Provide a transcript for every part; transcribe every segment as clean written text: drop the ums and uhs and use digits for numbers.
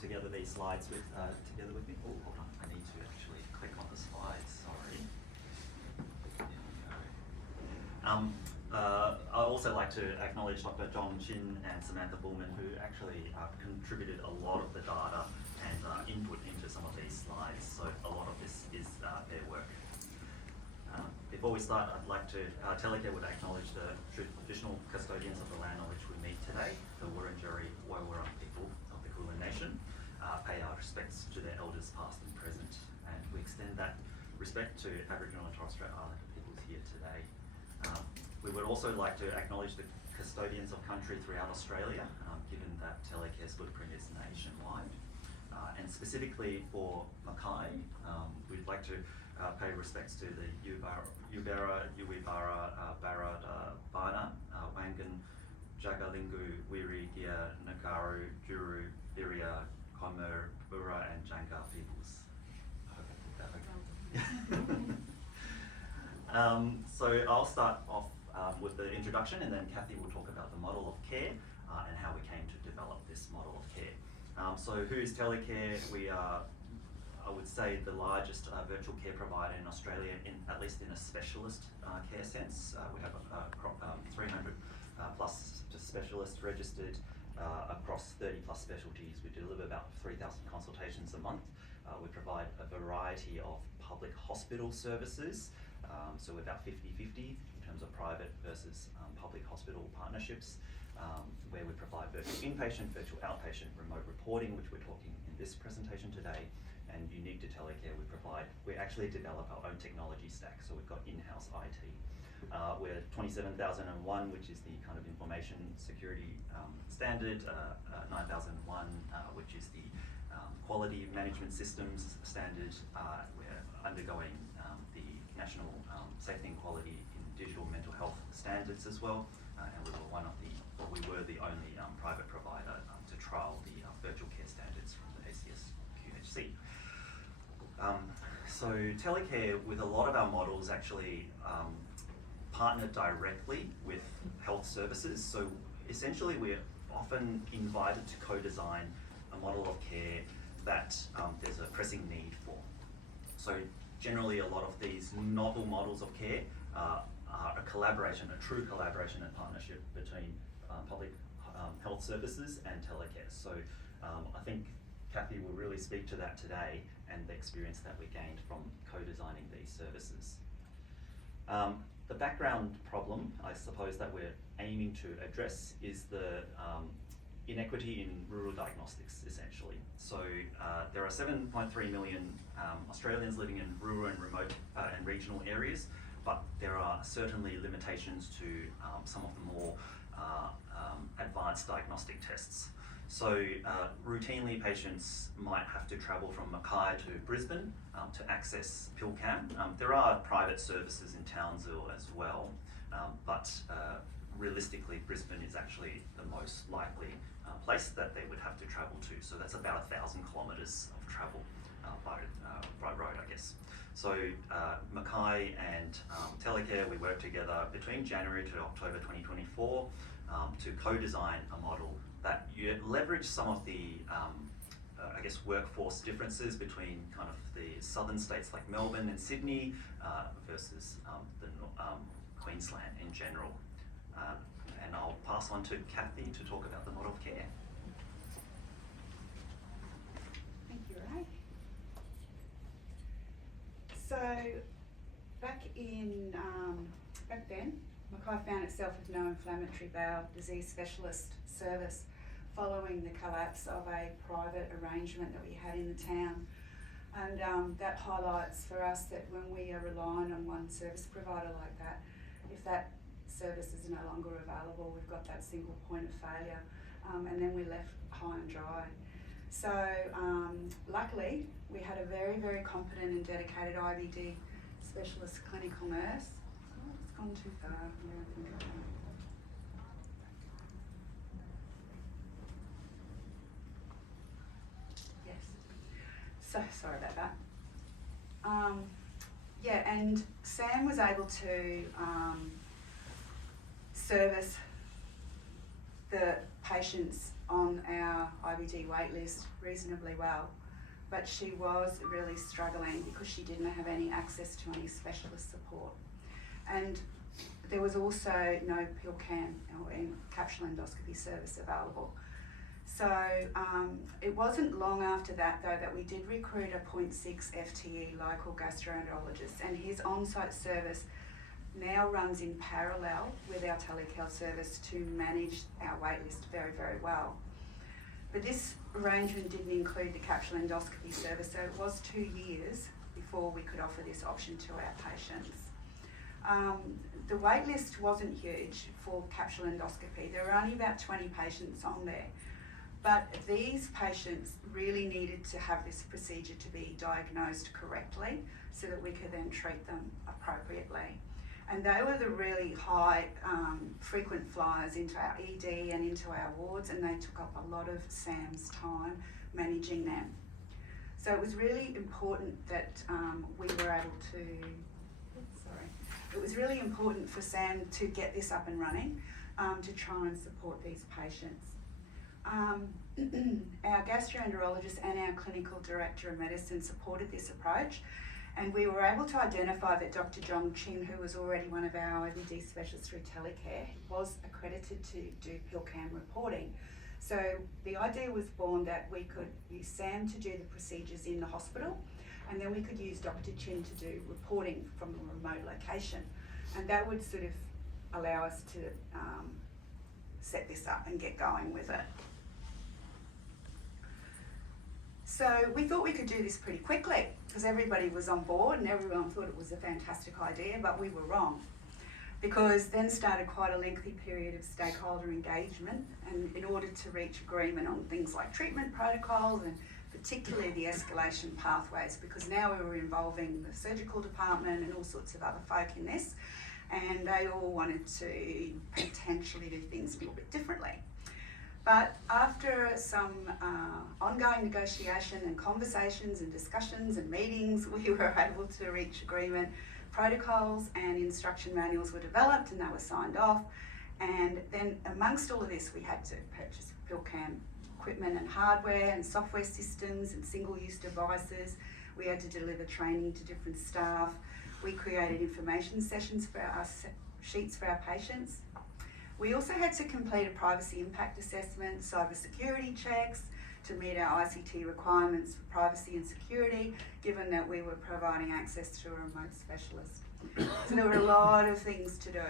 together these slides together with me. Oh, hold on, I need to actually click on the slides, sorry. There we go. I'd also like to acknowledge Dr. John Chin and Samantha Bullman, who actually contributed a lot of the data and input into some of these slides, so a lot of this is their work. Before we start, I'd like to, Telecare would acknowledge the traditional custodians of the land on which we meet today, the Wurundjeri Woi-wurrung people of the Kulin Nation. Pay our respects to their elders past and present, and we extend that respect to Aboriginal and Torres Strait Islander peoples here today. We would also like to acknowledge the custodians of country throughout Australia, given that Telecare's footprint is nationwide. And specifically for Mackay, we'd like to pay respects to the Yubara, Yuwibara, Barada, Bana, Wangan, Jagalingu, Wiri, Gia, Nagaru, Juru, Biria, Khmer, Bura, and Janga peoples. I hope I did that okay. So I'll start off with the introduction, and then Kathy will talk about the model of care and how we came to develop this model of care. So who is Telecare? We are, I would say, the largest virtual care provider in Australia, at least in a specialist care sense. We have 300 plus specialists registered across 30 plus specialties. We deliver about 3,000 consultations a month. We provide a variety of public hospital services, so we're about 50-50 in terms of private versus public hospital partnerships, where we provide virtual inpatient, virtual outpatient, remote reporting, which we're talking in this presentation today, and unique to Telecare, we actually develop our own technology stack, so we've got in-house IT. We're 27001, which is the kind of information security standard, 9001, which is the quality management systems standard. We're undergoing the National Safety and Quality in Digital Mental Health standards as well, and we were the only private provider to trial the virtual care standards from the ACS QHC. So Telecare, with a lot of our models, actually partner directly with health services. So essentially, we're often invited to co-design a model of care that there's a pressing need for. So generally, a lot of these novel models of care are a collaboration, a true collaboration and partnership between public health services and Telecare. So I think Kathy will really speak to that today and the experience that we gained from co-designing these services. The background problem, I suppose, that we're aiming to address is the inequity in rural diagnostics, essentially. So there are 7.3 million Australians living in rural and remote and regional areas, but there are certainly limitations to some of the more advanced diagnostic tests. So routinely, patients might have to travel from Mackay to Brisbane to access PillCam. There are private services in Townsville as well, but realistically, Brisbane is actually the most likely place that they would have to travel to. So that's about 1,000 kilometres of travel by road, I guess. So Mackay and Telecare, we worked together between January to October 2024 to co-design a model that you leverage some of the, I guess, workforce differences between kind of the southern states like Melbourne and Sydney versus Queensland in general. And I'll pass on to Kathy to talk about the model of care. Thank you, Ray. So back then, Mackay found itself with no inflammatory bowel disease specialist service following the collapse of a private arrangement that we had in the town. And that highlights for us that when we are relying on one service provider like that, if that service is no longer available, we've got that single point of failure, and then we're left high and dry. So luckily, we had a very, very competent and dedicated IBD specialist clinical nurse. Oh, it's gone too far. Yes. So sorry about that. Yeah, and Sam was able to service the patients on our IBD wait list reasonably well, but she was really struggling because she didn't have any access to any specialist support. And there was also no PillCam or capsule endoscopy service available. So it wasn't long after that though that we did recruit a 0.6 FTE local gastroenterologist, and his on-site service now runs in parallel with our telehealth service to manage our wait list very, very well. But this arrangement didn't include the capsule endoscopy service, so it was 2 years before we could offer this option to our patients. The wait list wasn't huge for capsule endoscopy. There were only about 20 patients on there. But these patients really needed to have this procedure to be diagnosed correctly so that we could then treat them appropriately. And they were the really high frequent flyers into our ED and into our wards, and they took up a lot of Sam's time managing them. So it was really important that we were able to, it was really important for Sam to get this up and running to try and support these patients. Our gastroenterologist and our clinical director of medicine supported this approach, and we were able to identify that Dr. John Chin, who was already one of our IBD specialists through Telecare, was accredited to do PillCam reporting. So the idea was born that we could use Sam to do the procedures in the hospital, and then we could use Dr. Chin to do reporting from a remote location. And that would sort of allow us to set this up and get going with it. So we thought we could do this pretty quickly because everybody was on board and everyone thought it was a fantastic idea, but we were wrong. Because then started quite a lengthy period of stakeholder engagement, and in order to reach agreement on things like treatment protocols and particularly the escalation pathways, because now we were involving the surgical department and all sorts of other folk in this, and they all wanted to potentially do things a little bit differently. But after some ongoing negotiation and conversations and discussions and meetings, we were able to reach agreement. Protocols and instruction manuals were developed and they were signed off. And then amongst all of this, we had to purchase PillCam equipment and hardware and software systems and single-use devices. We had to deliver training to different staff. We created information sessions for our sheets for our patients. We also had to complete a privacy impact assessment, cybersecurity checks to meet our ICT requirements for privacy and security, given that we were providing access to a remote specialist. So there were a lot of things to do.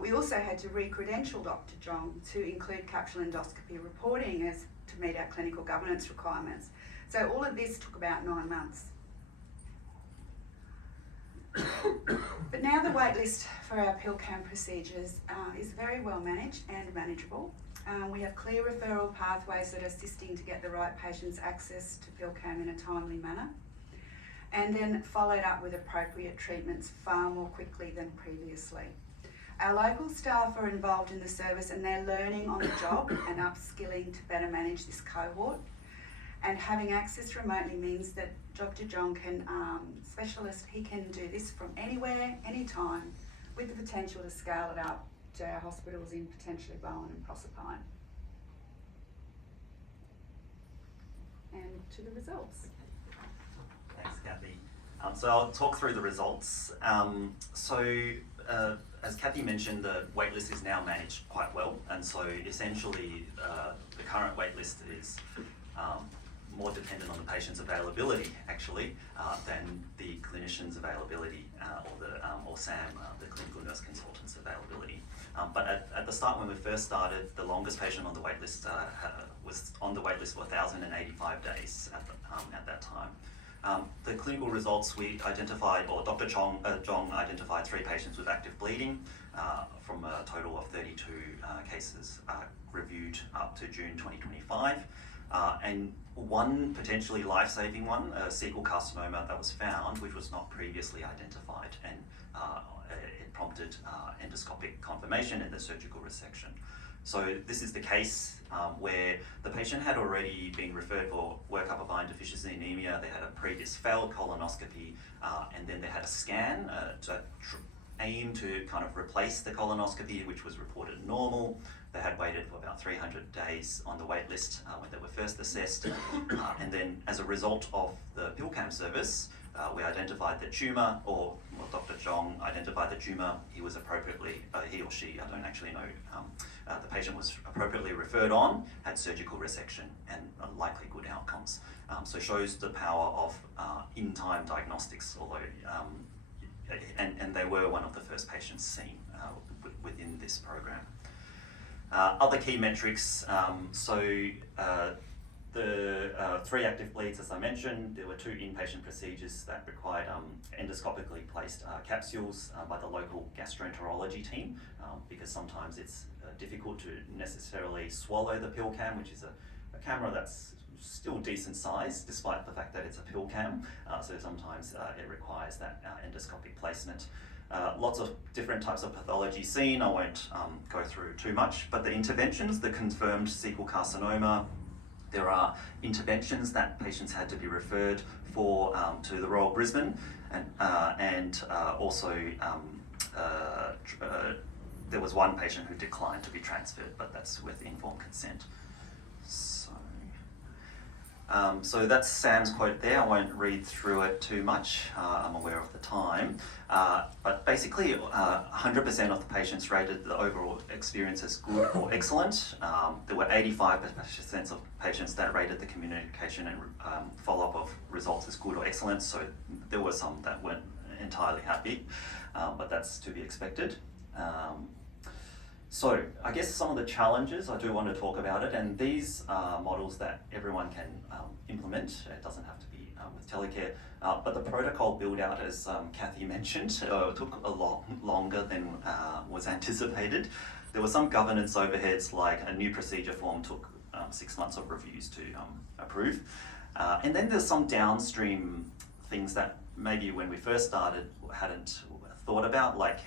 We also had to re-credential Dr. John to include capsule endoscopy reporting as to meet our clinical governance requirements. So all of this took about 9 months. But now the waitlist for our PillCam procedures is very well managed and manageable. We have clear referral pathways that are assisting to get the right patients access to PillCam in a timely manner, and then followed up with appropriate treatments far more quickly than previously. Our local staff are involved in the service and they're learning on the job and upskilling to better manage this cohort. And having access remotely means that Dr. John can, specialist, he can do this from anywhere, anytime, with the potential to scale it up to our hospitals in potentially Bowen and Proserpine. And to the results. Thanks, Kathy. So I'll talk through the results. As Kathy mentioned, the waitlist is now managed quite well, and so essentially the current waitlist is more dependent on the patient's availability, actually, than the clinician's availability or SAM, the clinical nurse consultant's availability. But at the start, when we first started, the longest patient on the waitlist was on the waitlist for 1,085 days at that time. The clinical results we identified, or Dr. John identified 3 patients with active bleeding from a total of 32 cases reviewed up to June 2025. And one potentially life-saving one, a cecal carcinoma that was found, which was not previously identified, and it prompted endoscopic confirmation in the surgical resection. So this is the case where the patient had already been referred for workup of iron deficiency anemia. They had a previous failed colonoscopy, and then they had a scan to aim to kind of replace the colonoscopy, which was reported normal. They had waited for about 300 days on the wait list when they were first assessed. And then as a result of the PillCam service, we identified the tumour, or well, Dr. Zhong identified the tumour. He was appropriately, he or she, I don't actually know, the patient was appropriately referred on, had surgical resection and likely good outcomes. So shows the power of in-time diagnostics, although, and they were one of the first patients seen within this program. Other key metrics, the 3 active bleeds, as I mentioned, there were 2 inpatient procedures that required endoscopically placed capsules by the local gastroenterology team, because sometimes it's difficult to necessarily swallow the PillCam, which is a camera that's still decent size, despite the fact that it's a PillCam. So sometimes it requires that endoscopic placement. Lots of different types of pathology seen. I won't go through too much, but the interventions, the confirmed cecal carcinoma, there are interventions that patients had to be referred for to the Royal Brisbane, and also there was one patient who declined to be transferred, but that's with informed consent. So that's Sam's quote there. I won't read through it too much. I'm aware of the time. But basically, 100% of the patients rated the overall experience as good or excellent. There were 85% of patients that rated the communication and follow-up of results as good or excellent. So there were some that weren't entirely happy, but that's to be expected. So I guess some of the challenges, I do want to talk about it, and these are models that everyone can implement. It doesn't have to be with telecare, but the protocol build out, as Kathy mentioned, took a lot longer than was anticipated. There were some governance overheads, like a new procedure form took 6 months of reviews to approve. And then there's some downstream things that maybe when we first started hadn't thought about, like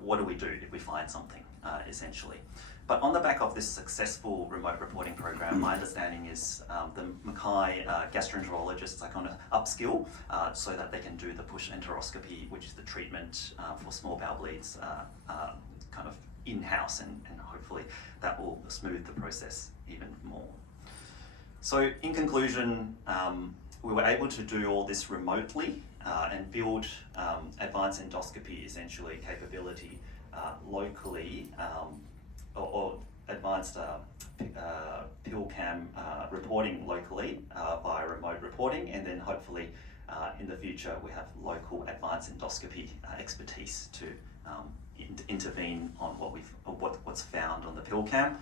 what do we do if we find something? Essentially. But on the back of this successful remote reporting program, my understanding is the Mackay gastroenterologists are going to upskill so that they can do the push enteroscopy, which is the treatment for small bowel bleeds, kind of in-house, and hopefully that will smooth the process even more. So in conclusion, we were able to do all this remotely and build advanced endoscopy, essentially, capability locally, or advanced PillCam reporting locally via remote reporting, and then hopefully in the future we have local advanced endoscopy expertise to intervene on what's found on the PillCam.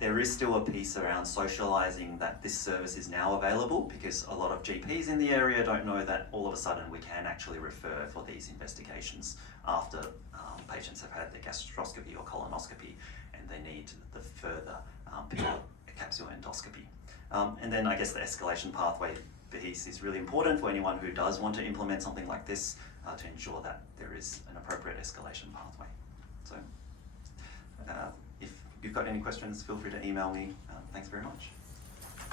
There is still a piece around socialising that this service is now available, because a lot of GPs in the area don't know that all of a sudden we can actually refer for these investigations after patients have had their gastroscopy or colonoscopy and they need the further capsule endoscopy. And then I guess the escalation pathway for HIC is really important for anyone who does want to implement something like this, to ensure that there is an appropriate escalation pathway. So if you've got any questions, feel free to email me. Thanks very much.